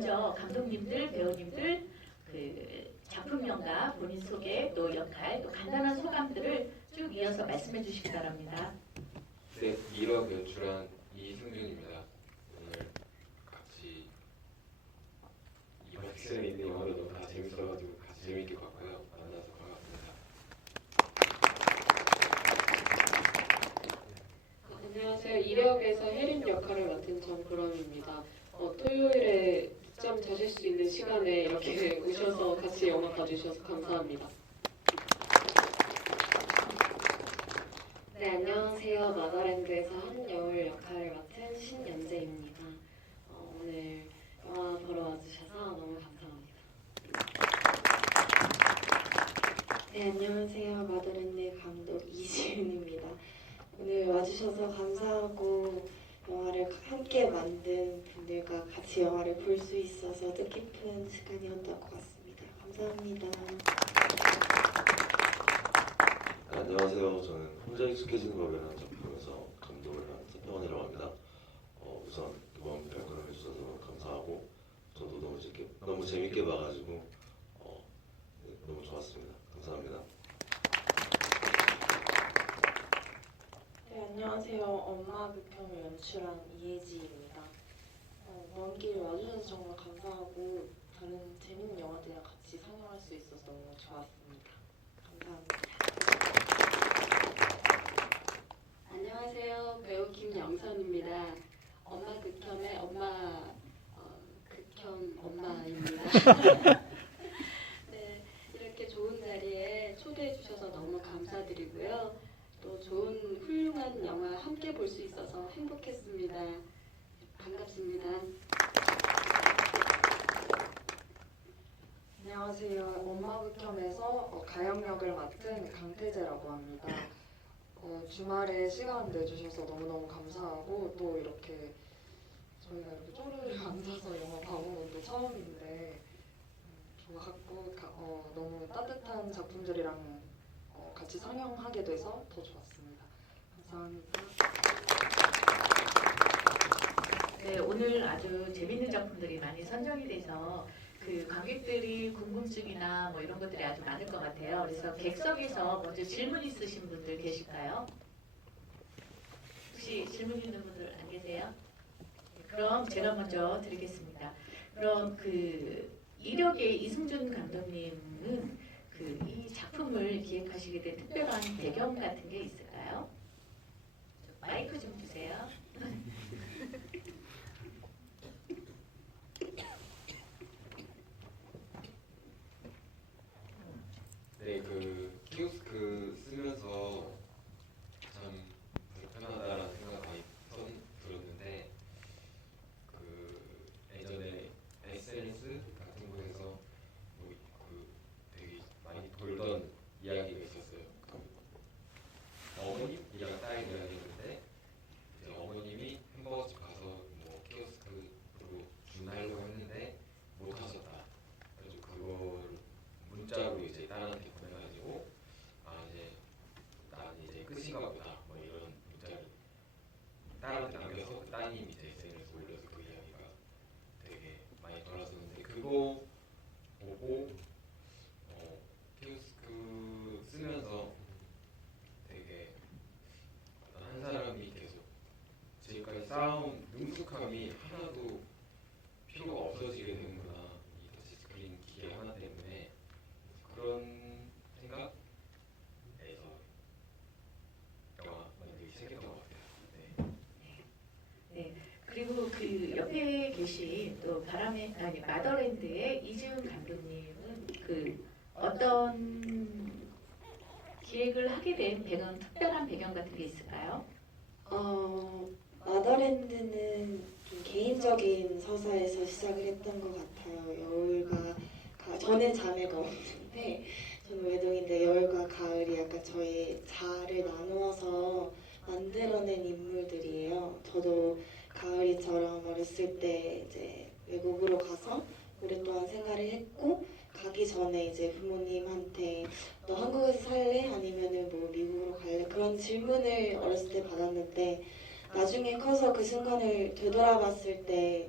먼저 감독님들, 배우님들 그 작품 명과 본인 소개, 또 역할, 또 간단한 소감들을 쭉 이어서 말씀해 주시기 바랍니다. 네, 1억 연출한 이승준입니다. 오늘 같이 이번 시즌에 있는 영화들도 다 재밌어가지고 같이 재밌게 봤고요. 만나서 반갑습니다. 안녕하세요. 이력에서 혜린 역할을 맡은 정그럼입니다. 어, 토요일에 늦잠 자실 수 있는 시간에 이렇게 오셔서 같이 영화 봐주셔서 감사합니다. 네, 안녕하세요. 마더랜드에서 한 여울 역할을 맡은 신연재입니다. 어, 오늘 영화 보러 와주셔서 너무 감사합니다. 네, 안녕하세요. 마더랜드 감독 이지윤입니다. 오늘 와주셔서 감사하고 영화를 함께 만든 분들과 같이 영화를 볼 수 있어서 뜻깊은 시간이었던 것 같습니다. 감사합니다. 네, 안녕하세요. 저는 혼자 익숙해지는 법이라는 작품에서 감독을 한 서평원이라고 합니다. 어, 우선 이번 발표를 해주셔서 너무 감사하고 저도 너무 재밌게, 너무 재밌게 봐가지고 어, 네, 너무 좋았습니다. 감사합니다. 네, 안녕하세요. 엄마 극혐을 연출한 이혜지입니다. 어, 먼길 와주셔서 정말 감사하고 다른 재밌는 영화들이랑 같이 상영할 수 있어서 너무 좋았습니다. 감사합니다. 안녕하세요. 배우 김영선입니다. 엄마 극혐의 엄마 어, 극혐 엄마입니다. 네, 이렇게 좋은 자리에 초대해 주셔서 너무 감사드리고요. 또 좋은 훌륭한 영화 함께 볼 수 있어서 행복했습니다. 반갑습니다. 안녕하세요. 엄마 극혐에서 어, 가영 역을 맡은 강태재라고 합니다. 어, 주말에 시간 내주셔서 너무너무 감사하고 또 이렇게 저희가 이렇게 쪼르르 앉아서 영화 봐본 것도 처음인데 음, 좋았고 가- 어, 너무 따뜻한 작품들이랑 어, 같이 상영하게 돼서 더 좋았습니다. 감사합니다. 네, 오늘 아주 재밌는 작품들이 많이 선정이 돼서 그 관객들이 궁금증이나 뭐 이런 것들이 아주 많을 것 같아요. 그래서 객석에서 먼저 질문 있으신 분들 계실까요? 혹시 질문 있는 분들 안 계세요? 네, 그럼 제가 먼저 드리겠습니다. 그럼 그 이력의 이승준 감독님은 그 이 작품을 기획하시게 된 특별한 배경 같은 게 있을까요? 저 마이크 좀 주세요. 네, 그 키오스크 쓰면서 참 불편하다라는 생각 많이 선 들었는데 그 예전에 SNS 같은 곳에서 뭐 그 되게 많이 돌던 이야기가 있었어요. 그 어머님이랑 딸 이야기였는데 이제 어머님이 햄버거집 가서 뭐 키오스크로 주문하려고 했는데 못 하셨다. 그래서 그걸 문자로 이제 딸한테 보내가지고 아 이제 난 이제 끝인가 보다 뭐 이런 문자를 딸한테 남겨서 그 따님이 이제 SNS에 올려서 그 이야기가 되게 많이 돌았었는데 그거 보고 어, 키오스크 쓰면서 되게 어떤 한 사람이 계속 지금까지 쌓아온 능숙함이 하나도 필요가 없어지게 되는구나 이 터치스크린 기계 하나 때문에 그런 생각에서 영화 만들기 시작했던 것 같아요. 네. 그리고 그 옆에 계신 또 바람의 아니 마더랜드의 이지훈 감독님은 그 어떤 기획을 하게 된 배경 특별한 배경 같은 게 있을까요? 어, 마더랜드는 좀 개인적인 서사에서 시작을 했던 것 같아요. 여울과 가, 저는 자매가 없는데 저는 외동인데 여울과 가을이 약간 저희 자아를 나누어서 만들어낸 인물들이에요. 저도 가을이처럼 어렸을 때 이제 외국으로 가서 오랫동안 생활을 했고 가기 전에 이제 부모님한테 너 한국에서 살래? 아니면은 뭐 미국으로 갈래? 그런 질문을 어렸을 때 받았는데 나중에 커서 그 순간을 되돌아봤을 때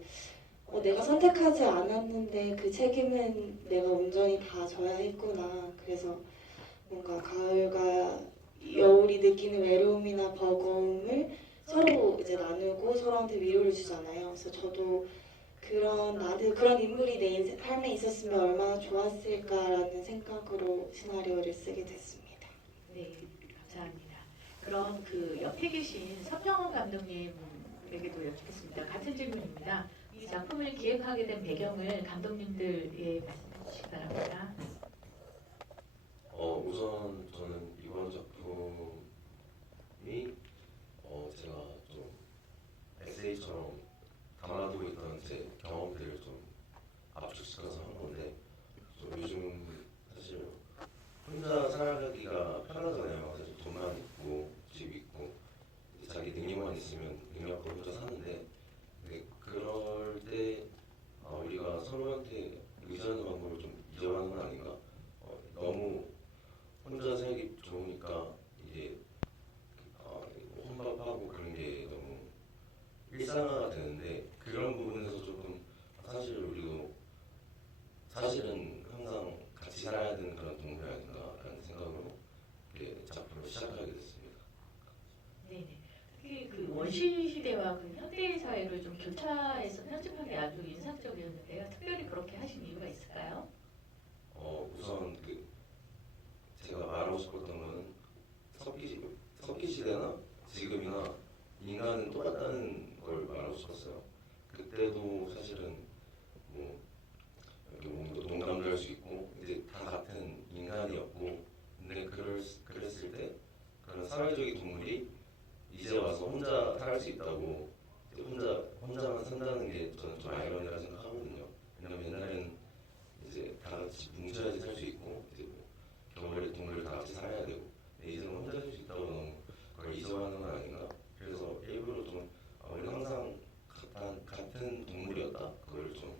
어, 내가 선택하지 않았는데 그 책임은 내가 온전히 다 져야 했구나. 그래서 뭔가 가을과 여울이 느끼는 외로움이나 버거움을 서로 이제 나누고 서로한테 위로를 주잖아요. 그래서 저도 그런 나도 그런 인물이 내 인생 삶에 있었으면 얼마나 좋았을까라는 생각으로 시나리오를 쓰게 됐습니다. 네, 감사합니다. 그럼 그 옆에 계신 서평원 감독님에게도 여쭙겠습니다. 같은 질문입니다. 이 작품을 기획하게 된 배경을 감독님들에 말씀해 주시기 바랍니다. 어 우선 저는 이번 작품이 어 제가 좀 에세이처럼 담아두고 있던 제 경험들을 좀 압축시켜서 한 건데 좀 요즘 사실 혼자 살아가기가 편하잖아요. 사실 돈만 있고 집 있고 자기 능력만 있으면 능력껏 혼자 사는데 근데 그럴 때 어, 우리가 서로한테 의지하는 방법을 좀 잊어가는 건 아닌가? 어, 너무 혼자 살기 좋으니까 이제 어, 혼밥하고 그런 게 너무 일상화가 되는데 그런 부분에서 조금 사실 우리도 사실은 항상 같이 살아야 되는 그런 동물이 아닌가라는 생각으로 이렇게 작품을 시작하게 됐습니다. 네네. 특히 그 원시 시대와 그 현대 사회를 좀 교차해서 편집한 게 아주 인상적이었는데요. 특별히 그렇게 하신 이유가 있을까요? 어, 우선 그 제가 말하고 싶었던 거는 석기 석기 시대나 지금이나 인간은 똑같다는 걸 말하고 싶었어요. 그때도 사실은 뭐 이렇게 뭐 농담도 할 수 있고 이제 다 같은 인간이었고 근데 그럴 그랬을 때 그런 사회적인 동물이 이제 와서 혼자 살할 수 있다고 이제 혼자 혼자만 산다는 게 저는 좀 아이러니라 생각하거든요. 왜냐면 옛날에는 이제 다 같이 뭉쳐야지 살 수 있고 이제 뭐 겨울에 동물들 다 같이 살아야 되고 이제는 혼자 살 수 있다고 너무 그걸 잊어가는 건 아닌가 그래서 일부러 좀 아, 우리 항상 같은, 같은 동물이었다 그걸 좀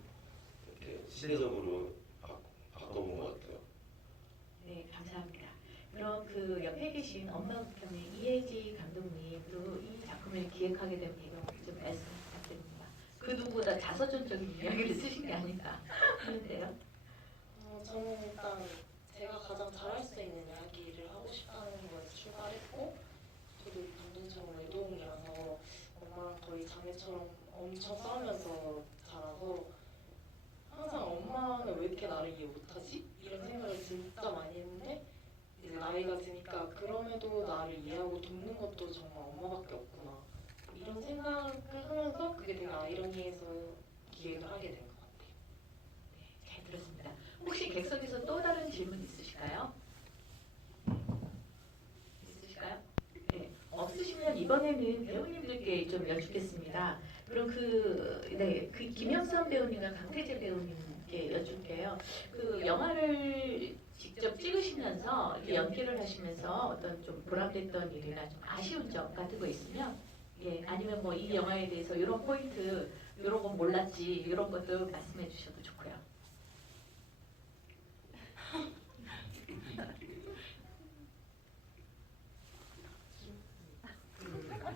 이렇게 시대적으로 바, 바꿔본 것 같아요 네, 감사합니다. 그럼 그 옆에 계신 엄마 부편의 이혜지 감독님도 이 작품을 기획하게 된 배경 좀 말씀 부탁드립니다. 그 누구보다 자서전적인 이야기를 쓰신 게 아닌가 하는데요. 어, 저는 일단 제가 가장 잘할 수 있는 이야기를 하고 싶다는 거에서 출발했고 저도 감정처럼 외동이라서 엄마랑 거의 자매처럼 엄청 싸우면서 자라서 항상 엄마는 왜 이렇게 나를 이해 못하지? 이런 생각을 진짜 많이 했는데 이제 나이가 드니까 그럼에도 나를 이해하고 돕는 것도 정말 엄마밖에 없구나 이런 생각을 하면서 그게 되게 아이러니해서 기획을 하게 된 것 같아요. 네, 잘 들었습니다. 혹시 객석에서 또 다른 질문 있으실까요? 있으실까요? 네, 없으시면 이번에는 배우님들께 좀 여쭙겠습니다. 그럼 그, 네, 그 김영선 배우님과 강태재 배우님께 여쭐게요. 그 영화를 직접 찍으시면서 연기를 하시면서 어떤 좀 보람됐던 일이나 좀 아쉬운 점 같은 거 있으면 예, 아니면 뭐 이 영화에 대해서 이런 포인트, 이런 건 몰랐지, 이런 것도 말씀해 주셔도 좋고요.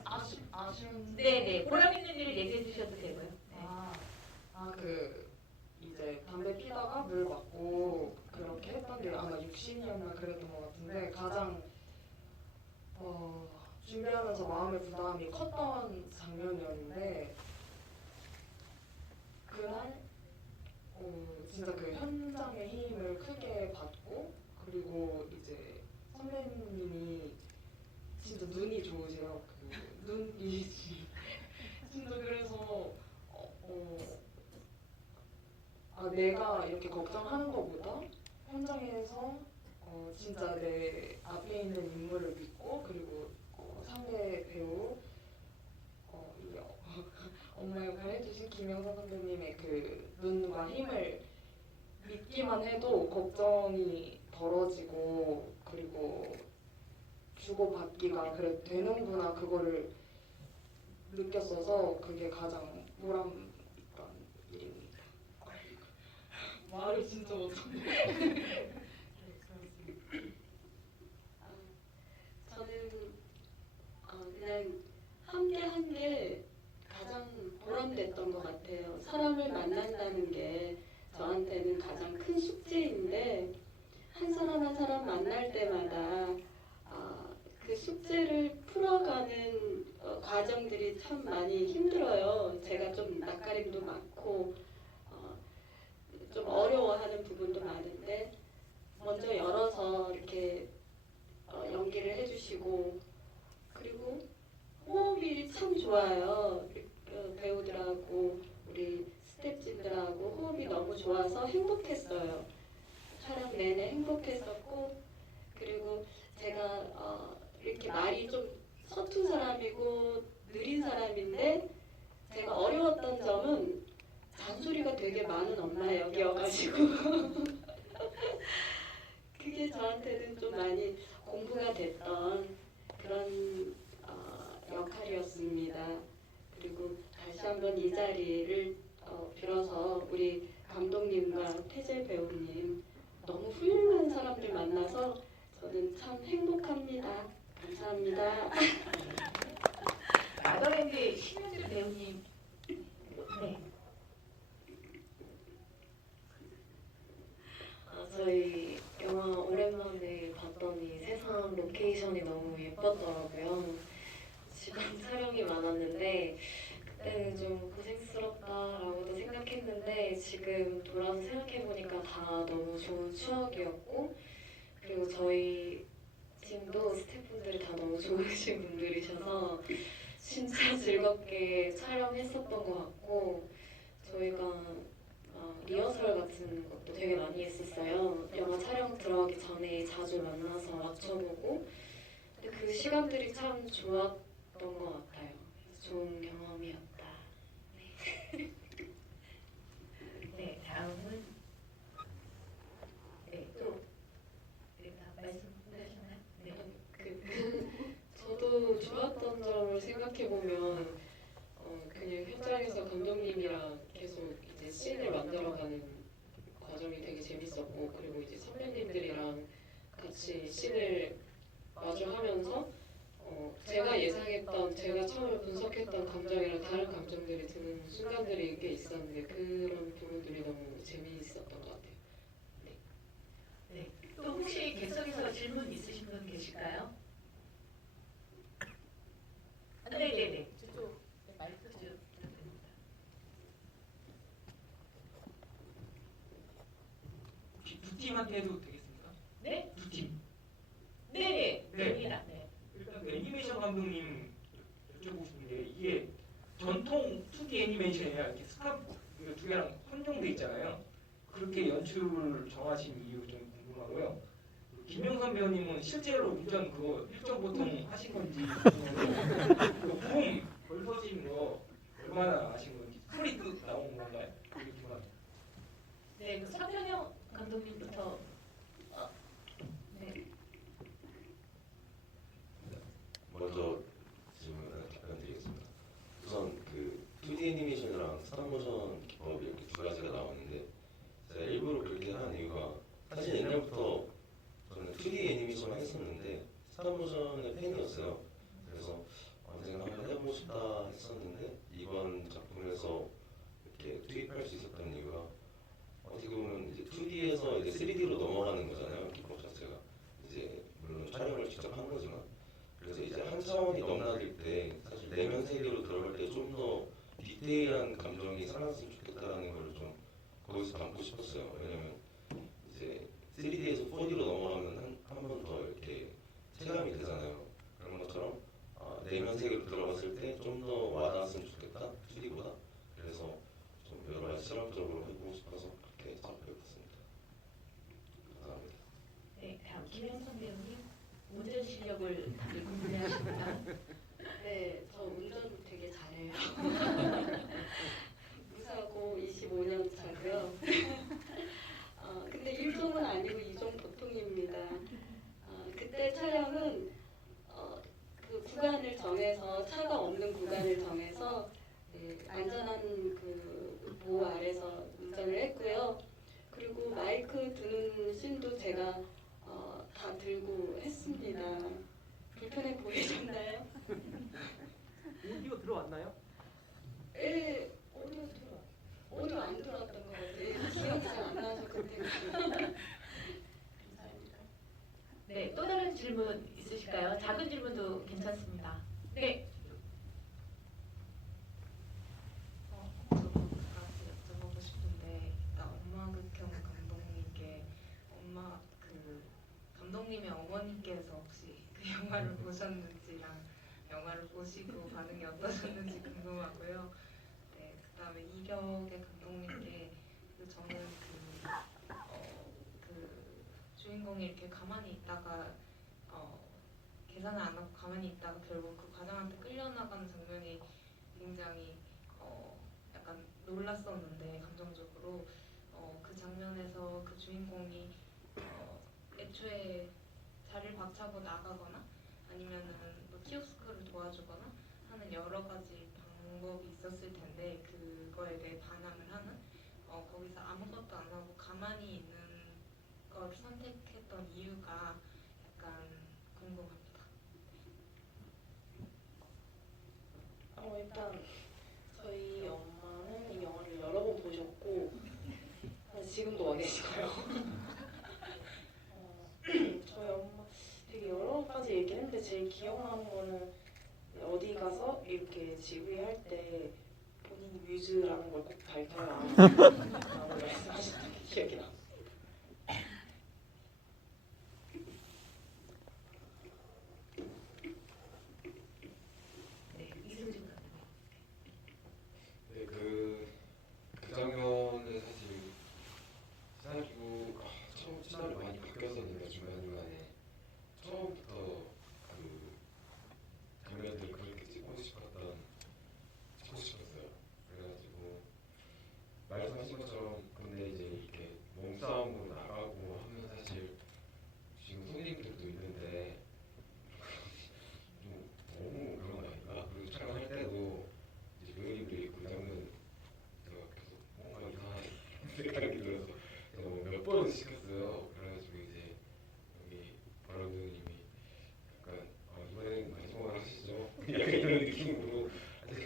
아쉬, 아쉬운 네네, 보람 있는 일을 얘기해 주셔도 되고요. 네. 아, 아, 그 이제 담배 피다가 물 맞고 그렇게 했던 게 아마 60년이나 그랬던 것 같은데 가장 어, 준비하면서 마음의 부담이 컸던 장면이었는데 그날 어, 진짜 그 현장의 힘을 크게 받고 그리고 이제 선배님이 진짜 눈이 좋으세요. 그 눈이 진짜 그래서 어, 어, 아 내가 이렇게 걱정하는 것보다 현장에서 어, 진짜 내 앞에 있는 인물을 믿고 그리고 어, 상대 배우 어, 이, 어, 엄마 역할 해주신 김영선 선배님의 그 눈과 힘을 믿기만 해도 걱정이 덜어지고 그리고 주고받기가 그래 되는구나 그거를 느꼈어서 그게 가장 보람 있던 일입니다. 말을 진짜 못하네. 저는 어, 그냥 함께 한 게 가장 보람됐던 것 같아요. 사람을 만나 있는 가장 큰 숙제인데 한 사람 한 사람 만날 때마다 아, 그 숙제를 풀어가는 어, 과정들이 참 많이 힘들어요. 제가 좀 낯가림도 많고 어, 좀 어려워하는 부분도 많은데 먼저 열어서 이렇게 어, 연기를 해주시고 호흡이 참 좋아요. 그 배우들하고 우리 스태프진들하고 호흡이 너무 좋아서 행복했어요. 촬영 내내 행복했었고 그리고 제가 어, 이렇게 말이 좀 서툰 사람이고 느린 사람인데 제가 어려웠던 점은 잔소리가 되게 많은 엄마 역이어가지고 그게 저한테는 좀 많이 공부가 됐던 그런 어, 역할이었습니다. 그리고 다시 한번 이 자리를 어, 빌어서 우리 감독님과 태재 배우님 너무 훌륭한 사람들 만나서 저는 참 행복합니다. 감사합니다. 마더랜드 신현주 배우님. 네. 아, 저희 영화 오랜만에 봤더니 세상 로케이션이 너무 예뻤더라고요. 지방 촬영이 많았는데 그때는 좀 고생스럽다라고도 생각했는데 지금 돌아서 생각해보니까 다 너무 좋은 추억이었고 그리고 저희 팀도 스태프분들이 다 너무 좋으신 분들이셔서 진짜 즐겁게 촬영했었던 것 같고 저희가 어, 리허설 같은 것도 되게 많이 했었어요. 영화 촬영 들어가기 전에 자주 만나서 맞춰보고 근데 그 시간들이 참 좋았 던 것 같아요. 좋은 경험이었다. 네, 다음은 네, 또 네, 다 말씀하셨나요? 네. 그 저도 좋았던 점을 생각해 보면 어, 그냥 현장에서 감독님이랑 계속 이제 씬을 만들어가는 과정이 되게 재밌었고 그리고 이제 선배님들이랑 같이 씬을 마주하면서 어, 제가 예상했던 제가 분석했던 감정이랑 다른 감정들이 드는 순간들이 꽤 있었는데 그런 부분들이 너무 재미있었던 것 같아요. 네. 또 혹시 객석에서 질문 있으신 분 계실까요? 아, 네네네. 저쪽 네, 마이크 좀 부탁드립니다. 혹시 두 팀한테 해도 되겠습니까? 네? 두 팀. 네네. 네. 됩니다. 네. 일단 그 애니메이션 감독님 여쭤보고 싶은데 이게 전통 2D 애니메이션이랑 이렇게 스카프 이거 두 개랑 혼용돼 있잖아요. 그렇게 연출을 정하신 이유 좀 궁금하고요. 김영선 배우님은 실제로 운전 그거 일정 보통 하신 건지 그 부음 벌써진 거 얼마나 아신 스토리 뜻 나온 건가요? 그게 궁금합니다. 네, 그 서편영 감독님부터. 어, 네. 먼저 질문에 답변드리겠습니다. 우선 그 2D 애니메이션이랑 스탑모션 기법이 이렇게 두 가지가 나왔는데 제가 일부러 그렇게 한 이유가 사실 옛날부터 저는 2D 애니메이션을 했었는데 스탑모션의 팬이었어요. 그래서 언젠가 한번 해보고 싶다 했었는데 이번 작품에서 이렇게 투입할 수 있었던 이유가 어떻게 보면 이제 2D에서 이제 3D로 넘어가는 거잖아요. 기법 자체가 이제 물론 촬영을 직접 한 거지만 그래서 이제 한 차원이 넘나들 때 사실 내면 들어갈 때좀 더 디테일한 감정이 살았으면 좋겠다라는 걸 좀 거기서 담고 싶었어요. 왜냐면 이제 3D에서 4D로 넘어가면 한 번 더 이렇게 체감이 되잖아요. 그런 것처럼 아, 내면 세계로 들어갔을 때 좀 더 와닿았으면 좋겠다 2D보다. 그래서 좀 여러 가지 실험적으로 해보고 싶어서 그렇게 작업해봤습니다. 감사합니다. 네, 다음 김영 선 배우님. 운전 실력을 다들 궁금해하십니다. 무사고 25년 차고요. 어, 근데 1종은 아니고 2종 보통입니다. 어, 그때 촬영은 어, 그 구간을 정해서 차가 없는 구간을 정해서 네, 안전한 그 보호 아래서 운전을 했고요. 그리고 마이크 드는 씬도 제가 어, 다 들고 했습니다. 불편해 보이셨나요? 오디오 들어왔나요? 예, 오디오 들어. 안 들어왔던 것 같아요. 기억이 잘 안 나서 감사합니다. 네, 또 다른 질문 있으실까요? 작은 질문도 괜찮습니다. 네, 어, 저도 같이 여쭤보고 싶은데 일단 엄마 극형 감독님께 엄마 그 감독님의 어머니께서 혹시 그 영화를 보셨는지랑 영화를 보시고 반응이 어떠셨는지 궁금하고요. 이력의 감독님께 그 저는 그, 어, 그 주인공이 이렇게 가만히 있다가 어, 계산을 안 하고 가만히 있다가 결국 그 과장한테 끌려나가는 장면이 굉장히 어, 약간 놀랐었는데 감정적으로. 어, 그 장면에서 그 주인공이 어, 애초에 자리를 박차고 나가거나 아니면은 뭐 키오스크를 도와주거나 하는 여러 가지 방법이 있었을 텐데 그 거에 대해 반항을 하는 어, 거기서 아무것도 안 하고 가만히 있는 걸 선택했던 이유가 약간 궁금합니다. 어, 일단 저희 엄마는 이 영화를 여러 번 보셨고 아, 지금도 와 계시고요. 어, 저희 엄마 되게 여러 가지 얘기를 했는데 제일 기억나는 거는 어디 가서 이렇게 지휘할 뮤즈라는 걸 꼭 밝혀야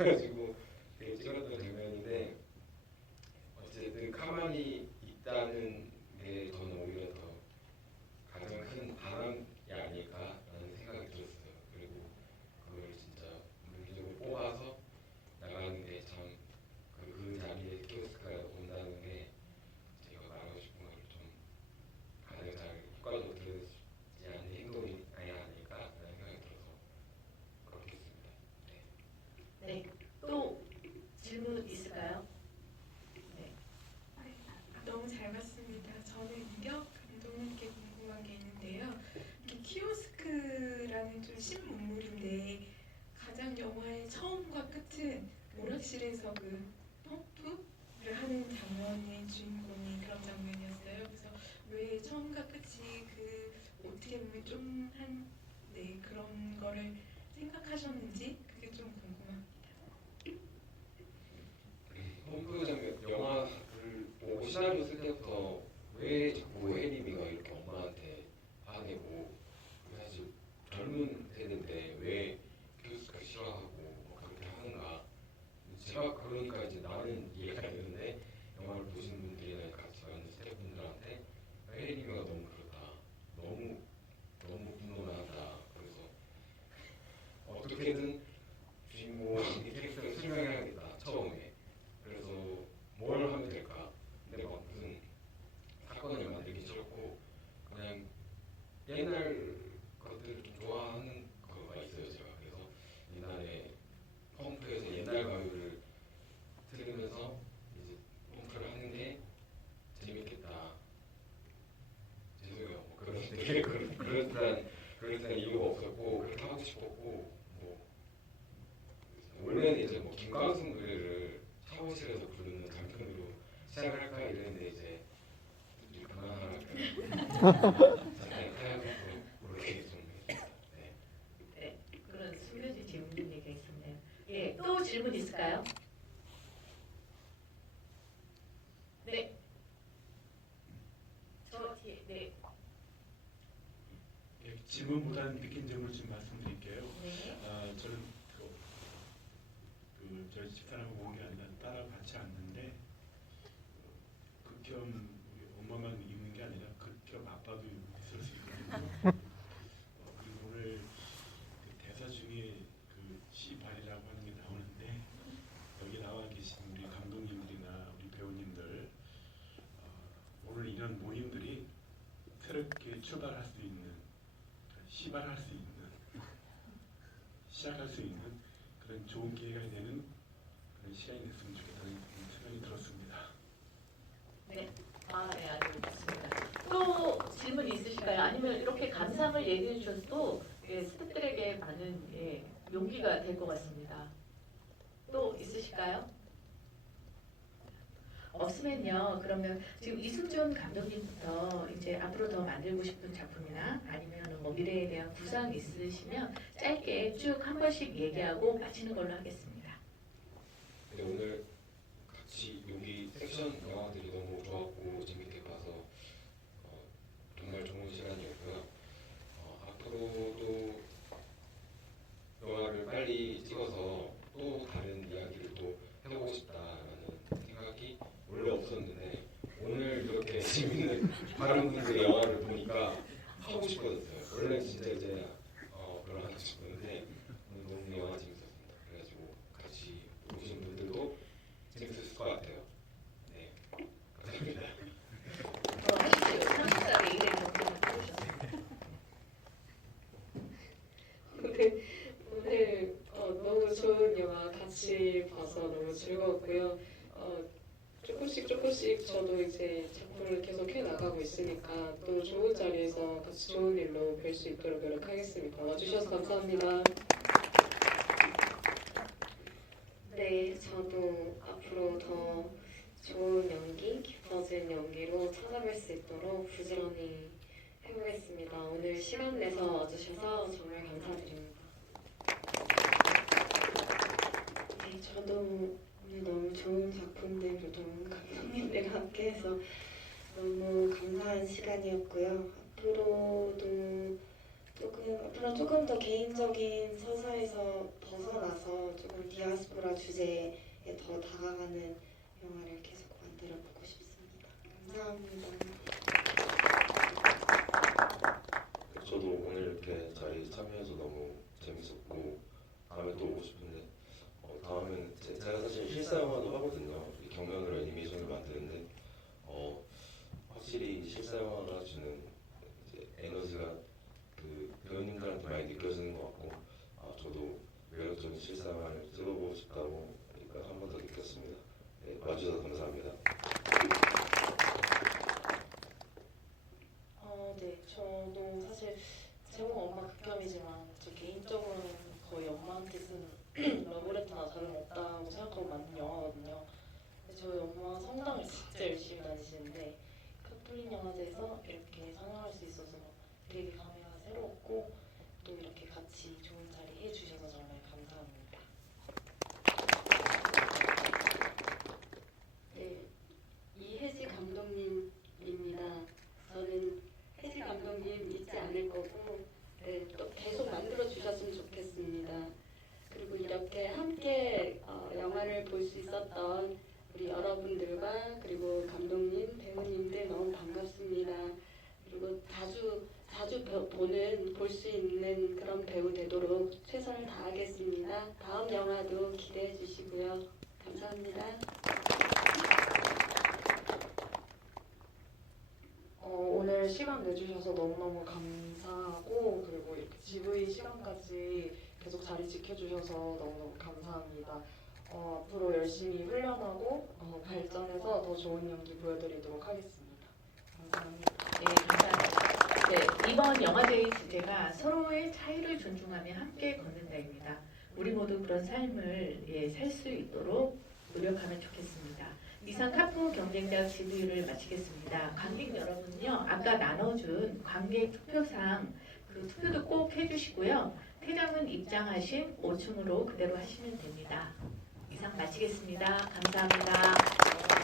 because 그런 이유가 없었고 그렇게 하고 싶었고 뭐 원래는 이제 뭐 김광석 노래를 샤워실에서 부르는 장편으로 시작을 할까 이랬는데 이제. 네. 네, 그런 숨겨진 얘기가 있었네요. 예, 또 질문 있을까요? 질문보다는 느낀 점을 좀 말씀드릴게요. 네. 아, 저는 그, 그 저희 집사람하고 온게 아니라 같이 왔는데 극혐 그 엄마만 있는 게 아니라 그 극혐 아빠도 있을 수 있거든요. 어, 그리고 오늘 그 대사 중에 그 시발이라고 하는 게 나오는데 여기 나와 계신 우리 감독님들이나 우리 배우님들 어, 오늘 이런 모임들이 새롭게 출발할 수 시발할 수 있는 시작할 수 있는 그런 좋은 기회가 되는 그런 시간이 됐으면 좋겠다는 생각이 들었습니다. 아, 네, 알겠습니다. 또 질문 있으실까요? 아니면 이렇게 감상을 얘기해 주셔도 예, 스태프들에게 많은 예, 용기가 될 것 같습니다. 또 있으실까요? 없으면요. 그러면 지금 이승준 감독님부터 이제 앞으로 더 만들고 싶은 작품이나 아니면 뭐 미래에 대한 구상 있으시면 짧게 쭉 한 번씩 얘기하고 마치는 걸로 하겠습니다. 근데 오늘 같이 여기 섹션 영화들이 너무 좋았고 재밌게 봐서 어, 정말 좋은 시간이었고요. 어, 앞으로도 영화를 빨리 찍어서 또 다른 이야기를 또 해보고 생각이 원래 없었는데 오늘 이렇게 재밌는 다른 분들의 영화를 보니까 하고 싶어졌어요. 원래 진짜 이제 어, 별로 안 하고 싶었는데 오늘 너무 영화 재밌었습니다. 그래가지고 같이 보신 분들도 재밌었을 것 같아요. 네, 감사합니다. 어, 하시죠. 30살에 일에 경쟁을 해보셨어요. 오늘 오늘 어, 너무 좋은 영화 같이 봐서 너무 즐거웠고요. 어, 조금씩 조금씩 저도 이제 작품을 계속 해 나가고 있으니까 또 좋은 자리에서 같이 좋은 일로 뵐 수 있도록 노력하겠습니다. 와주셔서 감사합니다. 네, 저도 앞으로 더 좋은 연기, 깊어진 연기로 찾아뵐 수 있도록 부지런히 해보겠습니다. 오늘 시간 내서 와주셔서 정말 감사드립니다. 네, 저도 너무 좋은 작품들, 좋은 감독님들과 함께해서 너무 감사한 시간이었고요. 앞으로도 조금 앞으로 조금 더 개인적인 서사에서 벗어나서 조금 디아스포라 주제에 더 다가가는 영화를 계속 만들어 보고 싶습니다. 감사합니다. 저도 오늘 이렇게 자리에 참여해서 너무 재밌었고 다음에 또 오고 어, 다음에는 제, 제가 사실 실사 영화도 하거든요. 이 경면으로 애니메이션을 만드는데 어, 확실히 실사 영화가 주는 에너지가 그 배우님들한테 많이 느껴지는 것 같고 아, 저도 매력적인 실사 영화를 찍어보고 싶다고 그러니까 한 번 더 느꼈습니다. 네, 와주셔서 감사합니다. 어, 네, 저도 사실 제목은 엄마 극혐이지만 저 개인적으로는 거의 엄마한테 쓴 러브레터나 다름없다고 생각하고 만든 영화거든요. 근데 저희 엄마 성당을 진짜 열심히 다니시는데 카톨릭 영화제에서 이렇게 상영할 수 있어서 되게 감회가 새로웠고 또 이렇게 같이 좋은 자리 해주셔서 정말 감사합니다. 네, 이혜지 감독님입니다. 저는 혜지 감독님 잊지 않을 거고 네, 또 계속 만들어 주셨으면 좋겠습니다. 그리고 이렇게 함께 어, 영화를 볼 수 있었던 우리 여러분들과 그리고 감독님, 배우님들 너무 반갑습니다. 그리고 자주 자주 보- 보는 볼 수 있는 그런 배우 되도록 최선을 다하겠습니다. 다음 영화도 기대해 주시고요. 감사합니다. 어, 오늘 시간 내주셔서 너무너무 감사하고 그리고 이렇게 GV 시간까지 계속 자리 지켜주셔서 너무너무 감사합니다. 어, 앞으로 열심히 훈련하고 어, 발전해서 더 좋은 연기 보여드리도록 하겠습니다. 감사합니다. 네, 감사합니다. 네, 이번 영화제의 주제가 서로의 차이를 존중하며 함께 걷는다입니다. 우리 모두 그런 삶을 예, 살 수 있도록 노력하면 좋겠습니다. 이상 카푸 경쟁자 GV를 마치겠습니다. 관객 여러분요, 아까 나눠준 관객 투표상 그 투표도 꼭 해주시고요. 퇴장은 입장하신 5층으로 그대로 하시면 됩니다. 이상 마치겠습니다. 감사합니다.